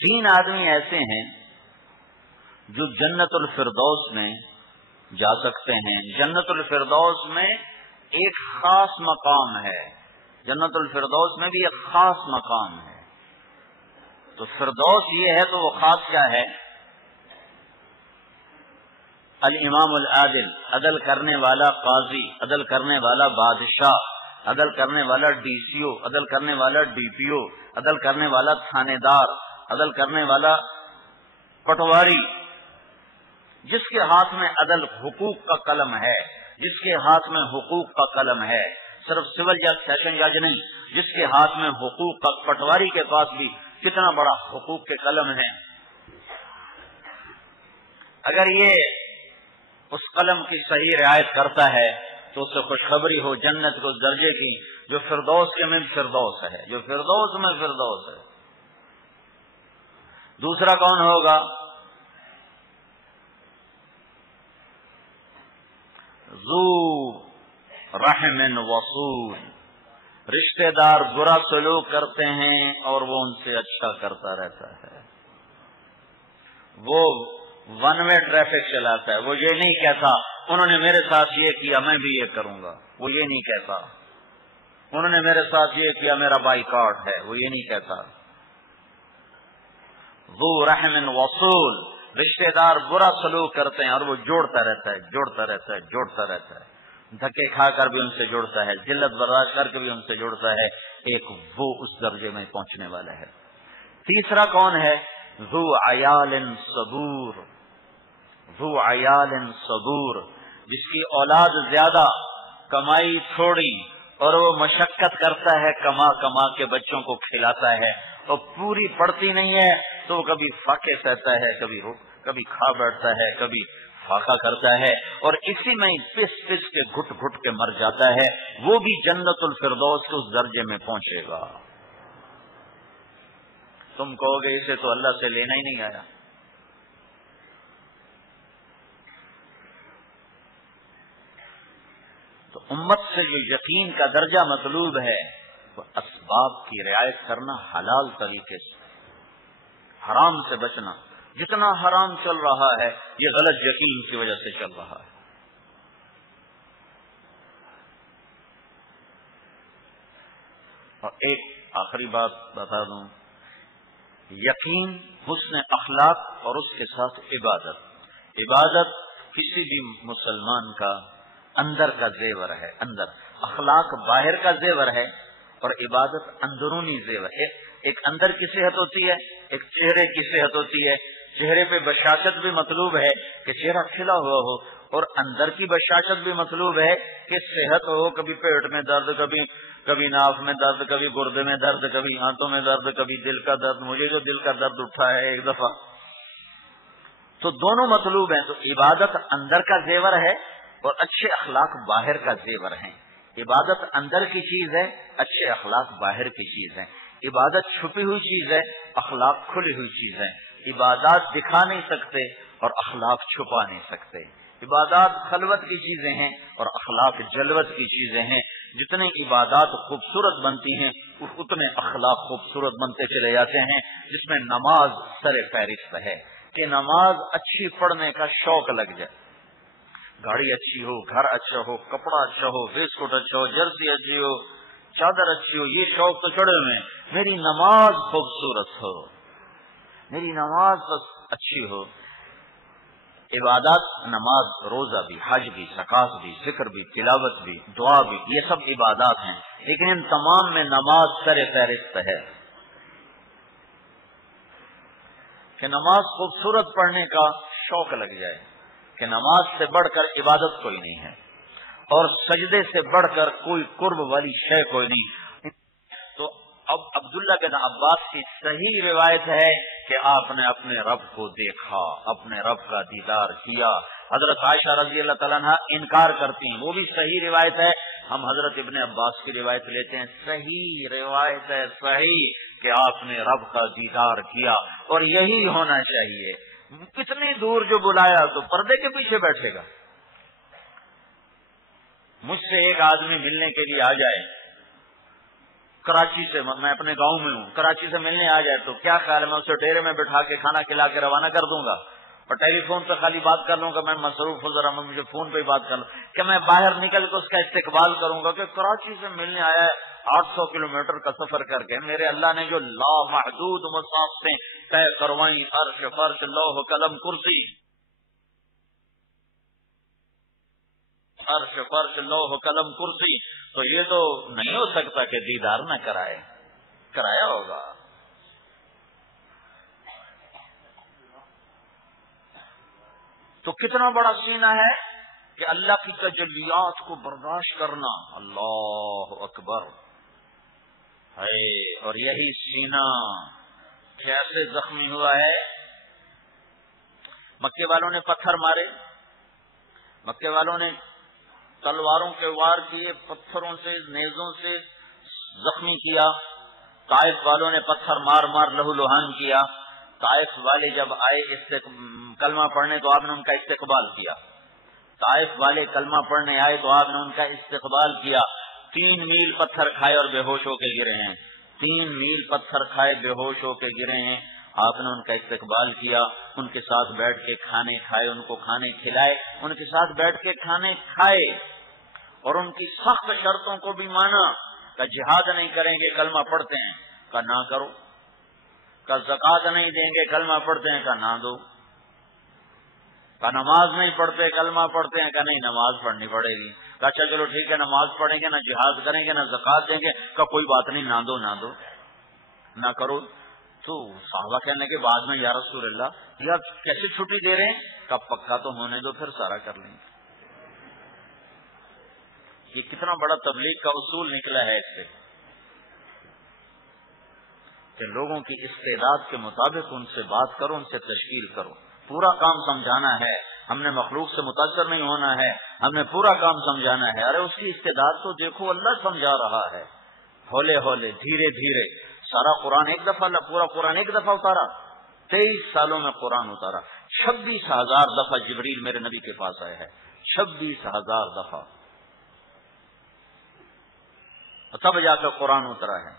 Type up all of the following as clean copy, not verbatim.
3 آدمی ایسے ہیں جو جنت الفردوس میں جا سکتے ہیں. جنت الفردوس میں ایک خاص مقام ہے، جنت الفردوس میں بھی ایک خاص مقام ہے. تو فردوس یہ ہے تو وہ خاص کیا ہے؟ الامام العادل، عدل کرنے والا قاضی، عدل کرنے والا بادشاہ، عدل کرنے والا ڈی سی او، عدل کرنے والا ڈی پی او، عدل کرنے والا تھانے دار، عدل کرنے والا پٹواری، جس کے ہاتھ میں عدل حقوق کا قلم ہے، جس کے ہاتھ میں حقوق کا قلم ہے. صرف سول جج، سیشن جج نہیں، جس کے ہاتھ میں حقوق کا، پٹواری کے پاس بھی کتنا بڑا حقوق کے قلم ہے. اگر یہ اس قلم کی صحیح رعایت کرتا ہے تو اس سے خوشخبری ہو جنت کو اس درجے کی جو فردوس کے میں فردوس ہے، جو فردوس میں فردوس ہے. دوسرا کون ہوگا؟ ذو رحم وصول، رشتہ دار برا سلوک کرتے ہیں اور وہ ان سے اچھا کرتا رہتا ہے. وہ ون وے ٹریفک چلاتا ہے، وہ یہ نہیں کہتا انہوں نے میرے ساتھ یہ کیا میں بھی یہ کروں گا، وہ یہ نہیں کہتا. انہوں نے میرے ساتھ یہ کیا میرا بائیکاٹ ہے، وہ یہ نہیں کہتا. ذو رحم وصول، رشتہ دار برا سلوک کرتے ہیں اور وہ جوڑتا رہتا ہے، جوڑتا رہتا ہے، جوڑتا رہتا ہے. دھکے کھا کر بھی ان سے جوڑتا ہے، ذلت برداشت کر کے بھی ان سے جوڑتا ہے. ایک وہ اس درجے میں پہنچنے والا ہے. تیسرا کون ہے؟ ذو عیال صبور، ذو عیال صبور، جس کی اولاد زیادہ، کمائی تھوڑی، اور وہ مشقت کرتا ہے، کما کما کے بچوں کو کھلاتا ہے، اور پوری پڑتی نہیں ہے تو وہ کبھی فاقے سہتا ہے، کبھی کھا بیٹھتا ہے، کبھی فاقہ کرتا ہے، اور اسی میں پس پس کے گھٹ گھٹ کے مر جاتا ہے. وہ بھی جنت الفردوس کے اس درجے میں پہنچے گا. تم کہو گے اسے تو اللہ سے لینا ہی نہیں آیا. تو امت سے جو یقین کا درجہ مطلوب ہے وہ اسباب کی رعایت کرنا، حلال طریقے سے، حرام سے بچنا. جتنا حرام چل رہا ہے یہ غلط یقین کی وجہ سے چل رہا ہے. اور ایک آخری بات بتا دوں، یقین، حسن اخلاق اور اس کے ساتھ عبادت. عبادت کسی بھی مسلمان کا اندر کا زیور ہے، اندر. اخلاق باہر کا زیور ہے اور عبادت اندرونی زیور ہے. ایک اندر کی صحت ہوتی ہے، ایک چہرے کی صحت ہوتی ہے. چہرے پہ بشاشت بھی مطلوب ہے کہ چہرہ کھلا ہوا ہو، اور اندر کی بشاشت بھی مطلوب ہے کہ صحت ہو. کبھی پیٹ میں درد، کبھی ناف میں درد، کبھی گردے میں درد، کبھی آنتوں میں درد، کبھی دل کا درد. مجھے جو دل کا درد اٹھا ہے ایک دفعہ. تو دونوں مطلوب ہیں. تو عبادت اندر کا زیور ہے اور اچھے اخلاق باہر کا زیور ہیں. عبادت اندر کی چیز ہے، اچھے اخلاق باہر کی چیز ہے. عبادت چھپی ہوئی چیز ہے، اخلاق کھلی ہوئی چیز ہے. عبادات دکھا نہیں سکتے اور اخلاق چھپا نہیں سکتے. عبادات خلوت کی چیزیں ہیں اور اخلاق جلوت کی چیزیں ہیں. جتنے عبادات خوبصورت بنتی ہیں اتنے اخلاق خوبصورت بنتے چلے جاتے ہیں. جس میں نماز سر فہرست ہے کہ نماز اچھی پڑھنے کا شوق لگ جائے. گاڑی اچھی ہو، گھر اچھا ہو، کپڑا اچھا ہو، ویسٹ کوٹ اچھا ہو، جرسی اچھی ہو، چادر اچھی ہو، یہ شوق تو چڑھے ہوئے. میری نماز خوبصورت ہو، میری نماز بس اچھی ہو. عبادات، نماز، روزہ بھی، حج بھی، زکات بھی، ذکر بھی، تلاوت بھی، دعا بھی، یہ سب عبادات ہیں. لیکن ان تمام میں نماز سر فہرست ہے کہ نماز خوبصورت پڑھنے کا شوق لگ جائے کہ نماز سے بڑھ کر عبادت کوئی نہیں ہے اور سجدے سے بڑھ کر کوئی قرب والی شے کوئی نہیں. تو اب عبداللہ بن عباس کی صحیح روایت ہے کہ آپ نے اپنے رب کو دیکھا، اپنے رب کا دیدار کیا. حضرت عائشہ رضی اللہ تعالیٰ عنہ انکار کرتی ہیں، وہ بھی صحیح روایت ہے. ہم حضرت ابن عباس کی روایت لیتے ہیں، صحیح روایت ہے، صحیح کہ آپ نے رب کا دیدار کیا. اور یہی ہونا چاہیے. کتنی دور جو بلایا تو پردے کے پیچھے بیٹھے گا. مجھ سے ایک آدمی ملنے کے لیے آ جائے کراچی سے، میں اپنے گاؤں میں ہوں، کراچی سے ملنے آ جائے تو کیا خیال ہے میں اسے ڈیرے میں بٹھا کے کھانا کھلا کے روانہ کر دوں گا اور ٹیلی فون پہ خالی بات کر لوں گا، میں مصروف ہوں ذرا مجھے فون پہ ہی بات کر لوں، کہ میں باہر نکل کے اس کا استقبال کروں گا کہ کراچی سے ملنے آیا ہے 800 کلومیٹر کا سفر کر کے، میرے اللہ نے جو لامحدود مسافتیں طے کروائیں، عرش فرش لوح قلم کرسی، عرش فرش لوح قلم کرسی، تو یہ تو نہیں ہو سکتا کہ دیدار نہ کرائے، کرایا ہوگا۔ تو کتنا بڑا سینہ ہے کہ اللہ کی تجلیات کو برداشت کرنا، اللہ اکبر ہے۔ اور یہی سینہ کیسے زخمی ہوا ہے، مکے والوں نے پتھر مارے، مکے والوں نے تلواروں کے وار کیے، پتھروں سے نیزوں سے زخمی کیا، طائف والوں نے پتھر مار مار لہو لہان کیا۔ طائف والے جب آئے کلمہ پڑھنے تو آپ نے ان کا استقبال کیا، طائف والے کلمہ پڑھنے آئے تو آپ نے ان کا استقبال کیا۔ 3 میل پتھر کھائے اور بے ہوش ہو کے گرے ہیں، 3 میل پتھر کھائے بے ہوش ہو کے گرے ہیں، آپ نے ان کا استقبال کیا، ان کے ساتھ بیٹھ کے کھانے کھائے، ان کو کھانے کھلائے، ان کے ساتھ بیٹھ کے کھانے کھائے، اور ان کی سخت شرطوں کو بھی مانا کہ جہاد نہیں کریں گے کلمہ پڑھتے ہیں، کہ نہ کرو، کہ زکوٰۃ نہیں دیں گے کلمہ پڑھتے ہیں، کہ نہ دو، کہ نماز نہیں پڑھتے کلمہ پڑھتے ہیں، کہ نہیں نماز پڑھنی پڑے گی، کہ اچھا چلو ٹھیک ہے نماز پڑھیں گے، نہ جہاد کریں گے، نہ زکوٰۃ دیں گے، کہ کوئی بات نہیں، نہ دو نہ دو نہ کرو۔ تو صحابہ کہنے کے بعد میں یا رسول اللہ یہ آپ کیسے چھٹی دے رہے ہیں، کہ پکا تو ہونے دو پھر سارا کر لیں گے۔ یہ کتنا بڑا تبلیغ کا اصول نکلا ہے اس سے، کہ لوگوں کی استعداد کے مطابق ان سے بات کرو، ان سے تشکیل کرو، پورا کام سمجھانا ہے، ہم نے مخلوق سے متاثر نہیں ہونا ہے، ہم نے پورا کام سمجھانا ہے۔ ارے اس کی استعداد تو دیکھو، اللہ سمجھا رہا ہے، ہولے ہولے دھیرے دھیرے، سارا قرآن ایک دفعہ، پورا قرآن ایک دفعہ اتارا، 23 سالوں میں قرآن اتارا، 26,000 دفعہ جبریل میرے نبی کے پاس آیا ہے، 26,000 دفعہ، تب جا کر قرآن اترا ہے۔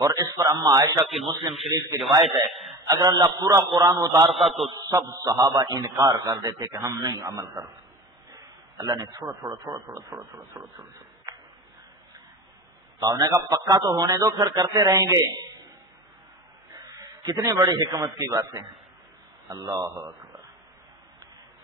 اور اس پر اما عائشہ کی مسلم شریف کی روایت ہے، اگر اللہ پورا قرآن اتارتا تو سب صحابہ انکار کر دیتے کہ ہم نہیں عمل کرتے، اللہ نے تھوڑا تھوڑا تھوڑا تھوڑا تھوڑا تھوڑا تھوڑا تھوڑا تو نے کہا پکا تو ہونے دو پھر کرتے رہیں گے۔ کتنی بڑی حکمت کی باتیں ہیں، اللہ اکبر۔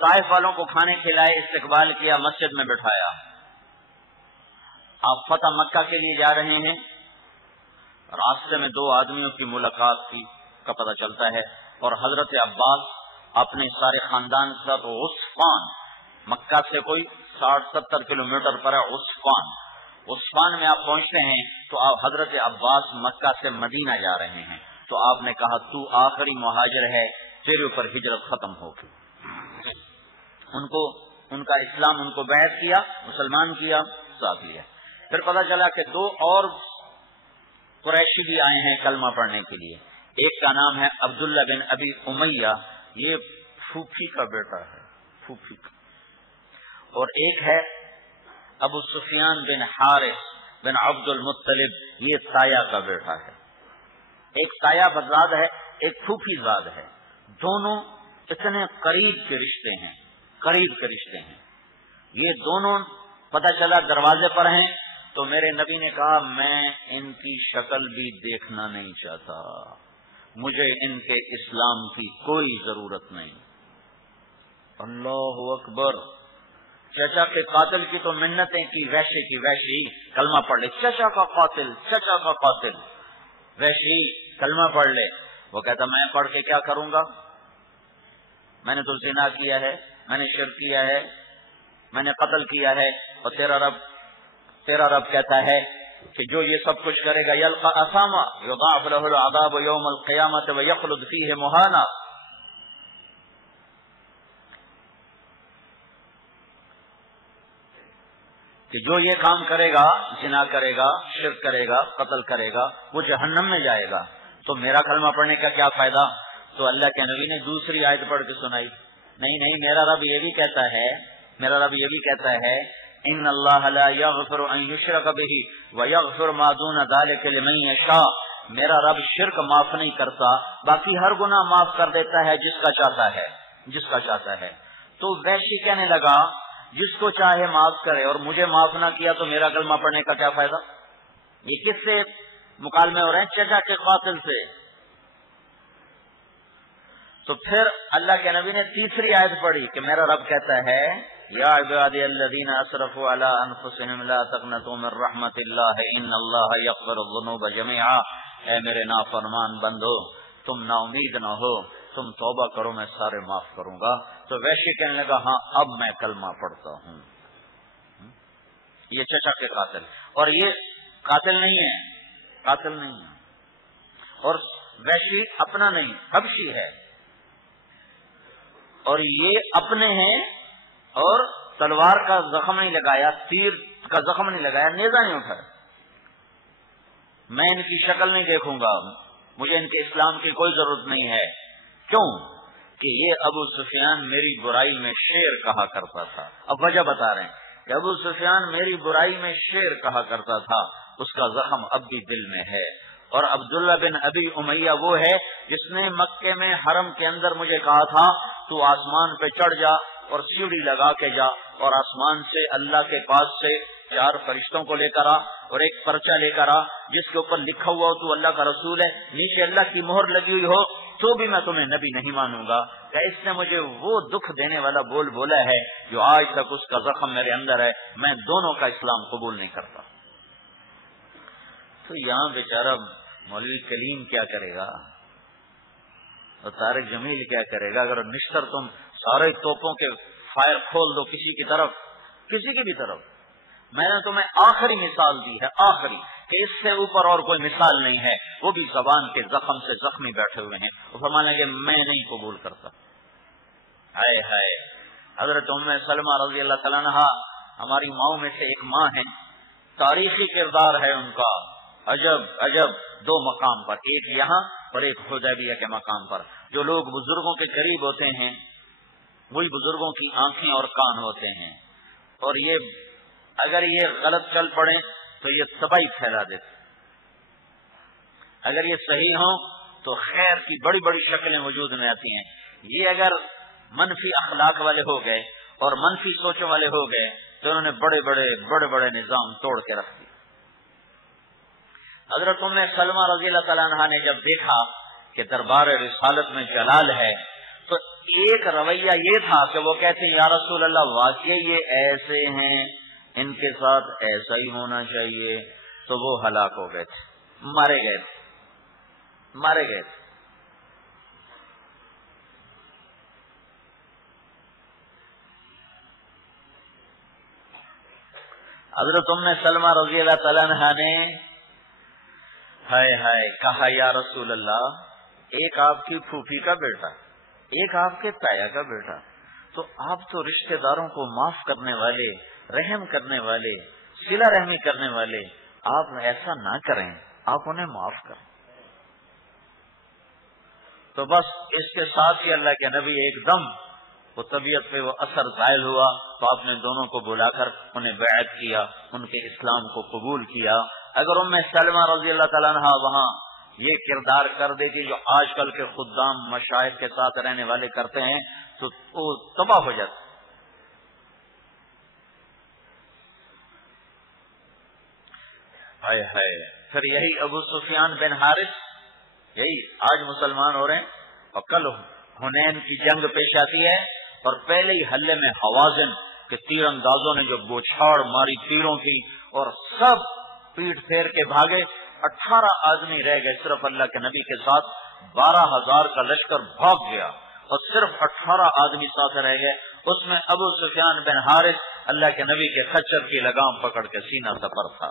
طائف والوں کو کھانے کھلائے، استقبال کیا، مسجد میں بٹھایا۔ آپ فتح مکہ کے لیے جا رہے ہیں، راستے میں 2 آدمیوں کی ملاقات کا پتہ چلتا ہے، اور حضرت عباس اپنے سارے خاندان کے ساتھ عثفان، مکہ سے کوئی 60-70 کلومیٹر پر ہے عثفان میں آپ پہنچتے ہیں تو آپ حضرت عباس مکہ سے مدینہ جا رہے ہیں، تو آپ نے کہا تو آخری مہاجر ہے، تیرے اوپر ہجرت ختم ہوگی۔ ان کا اسلام ان کو بیعت کیا، مسلمان کیا، ساتھ لیا۔ پھر پتہ چلا کہ 2 اور قریشی بھی آئے ہیں کلمہ پڑھنے کے لیے، ایک کا نام ہے عبداللہ بن ابی امیہ، یہ پھوپھی کا بیٹا ہے، پھوپھی کا، اور ایک ہے ابو سفیان بن حارث بن عبد المطلب، یہ تایا کا بیٹا ہے، ایک تایا بزاد ہے، ایک پھوپھی زاد ہے، دونوں اتنے قریب کے رشتے ہیں، قریب کے رشتے ہیں۔ یہ دونوں پتہ چلا دروازے پر ہیں، تو میرے نبی نے کہا میں ان کی شکل بھی دیکھنا نہیں چاہتا، مجھے ان کے اسلام کی کوئی ضرورت نہیں۔ اللہ اکبر۔ چچا کے قاتل کی تو منتیں کی، وحشی کی وحشی کلمہ پڑھ لے، چچا کا قاتل، چچا کا قاتل، وحشی کلمہ پڑھ لے۔ وہ کہتا میں پڑھ کے کیا کروں گا، میں نے تو زنا کیا ہے، میں نے شرک کیا ہے، میں نے قتل کیا ہے، اور تیرا رب کہتا ہے کہ جو یہ سب کچھ کرے گا یلقى اثاما یضاعف له العذاب یوم القیامۃ ویخلد فیہ مہانا، کہ جو یہ کام کرے گا، زنا کرے گا، شرک کرے گا، قتل کرے گا، وہ جہنم میں جائے گا، تو میرا کلمہ پڑھنے کا کیا فائدہ؟ تو اللہ کے نبی نے دوسری آیت پڑھ کے سنائی، نہیں میرا رب یہ بھی کہتا ہے ان اللہ لا یغفر ان یشرک بہ ویغفر ما دون ذلک لمن یشاء، میرا رب شرک معاف نہیں کرتا، باقی ہر گناہ معاف کر دیتا ہے جس کا چاہتا ہے۔ تو ویشی کہنے لگا جس کو چاہے معاف کرے، اور مجھے معاف نہ کیا تو میرا کلمہ پڑھنے کا کیا فائدہ؟ یہ کس سے مکالمے ہو رہے ہیں؟ چچا کے قاتل سے۔ تو پھر اللہ کے نبی نے تیسری آیت پڑھی کہ میرا رب کہتا ہے یا عبادی الذین اسرفوا علی انفسہم لا تقنطوا من رحمت اللہ ان اللہ یغفر الذنوب جميعا، اے میرے نافرمان بندو تم نا امید نہ ہو، تم توبہ کرو میں سارے معاف کروں گا۔ تو ویشی کہنے لگا ہاں اب میں کلمہ پڑھتا ہوں۔ یہ چچا کے قاتل، اور یہ قاتل نہیں ہے، اور ویشی اپنا نہیں حبشی ہے، اور یہ اپنے ہیں، اور تلوار کا زخم نہیں لگایا، تیر کا زخم نہیں لگایا، نیزہ نہیں اٹھایا۔ میں ان کی شکل نہیں دیکھوں گا، مجھے ان کے اسلام کی کوئی ضرورت نہیں ہے۔ کیوں؟ کہ یہ ابو سفیان میری برائی میں شیر کہا کرتا تھا۔ اب وجہ بتا رہے ہیں کہ ابو سفیان میری برائی میں شیر کہا کرتا تھا، اس کا زخم اب بھی دل میں ہے۔ اور عبداللہ بن ابی امیہ وہ ہے جس نے مکے میں حرم کے اندر مجھے کہا تھا تو آسمان پہ چڑھ جا اور سیڑھی لگا کے جا، اور آسمان سے اللہ کے پاس سے 4 فرشتوں کو لے کر آ اور ایک پرچہ لے کر آ جس کے اوپر لکھا ہوا ہو تو اللہ کا رسول ہے، نیچے اللہ کی مہر لگی ہوئی ہو، تو بھی میں تمہیں نبی نہیں مانوں گا۔ کہ اس نے مجھے وہ دکھ دینے والا بول بولا ہے جو آج تک اس کا زخم میرے اندر ہے، میں دونوں کا اسلام قبول نہیں کرتا۔ تو یہاں بیچارہ مولوی کلیم کیا کرے گا اور طارق جمیل کیا کرے گا؟ اگر نشتر تم سارے توپوں کے فائر کھول دو کسی کی بھی طرف، میں نے تمہیں آخری مثال دی ہے، آخری، کہ اس سے اوپر اور کوئی مثال نہیں ہے، وہ بھی زبان کے زخم سے زخمی بیٹھے ہوئے ہیں، وہ فرمانے لگے میں نہیں قبول کرتا۔ ہائے ہائے، حضرت ام سلمہ رضی اللہ تعالیٰ عنہا ہماری ماؤں میں سے ایک ماں ہیں، تاریخی کردار ہے ان کا، عجب 2 مقام پر، ایک یہاں اور ایک حدیبیہ کے مقام پر۔ جو لوگ بزرگوں کے قریب ہوتے ہیں وہی بزرگوں کی آنکھیں اور کان ہوتے ہیں، اور یہ اگر یہ غلط چل پڑے تو یہ تباہی پھیلا دیتے، اگر یہ صحیح ہوں تو خیر کی بڑی بڑی شکلیں وجود میں آتی ہیں۔ یہ اگر منفی اخلاق والے ہو گئے اور منفی سوچوں والے ہو گئے تو انہوں نے بڑے بڑے نظام توڑ کے رکھ دیے۔ حضرت ام سلمہ رضی اللہ تعالیٰ عنہا نے جب دیکھا کہ دربار رسالت میں جلال ہے تو ایک رویہ یہ تھا کہ وہ کہتے ہیں یا رسول اللہ واقعی یہ ایسے ہیں، ان کے ساتھ ایسا ہی ہونا چاہیے، تو وہ ہلاک ہو گئے تھے، مارے گئے تھے۔ حضرت ام سلمہ رضی اللہ تعالیٰ عنہا نے ہائے کہا یا رسول اللہ، ایک آپ کی پھوپھی کا بیٹا، ایک آپ کے تایا کا بیٹا، تو آپ تو رشتہ داروں کو معاف کرنے والے، رحم کرنے والے، صلہ رحمی کرنے والے، آپ ایسا نہ کریں، آپ انہیں معاف کریں۔ تو بس اس کے ساتھ ہی اللہ کے نبی ایک دم وہ طبیعت پہ وہ اثر زائل ہوا، تو آپ نے دونوں کو بلا کر انہیں بیعت کیا، ان کے اسلام کو قبول کیا۔ اگر ام سلمہ رضی اللہ تعالیٰ عنہ وہاں یہ کردار کر دیتی جو آج کل کے خدام مشائخ کے ساتھ رہنے والے کرتے ہیں تو وہ تباہ ہو جاتے۔ ہائے پھر یہی ابو سفیان بن حارث یہی آج مسلمان ہو رہے ہیں، اور کل حنین کی جنگ پیش آتی ہے اور پہلے ہی حلے میں حوازن کے تیر اندازوں نے جو بوچھاڑ ماری تیروں کی اور سب پیٹ پھیر کے بھاگے، 18 آدمی رہ گئے صرف اللہ کے نبی کے ساتھ، 12,000 کا لشکر بھاگ گیا اور صرف 18 آدمی ساتھ رہ گئے۔ اس میں ابو سفیان بن حارث اللہ کے نبی کے خچر کی لگام پکڑ کے سینہ سپر تھا۔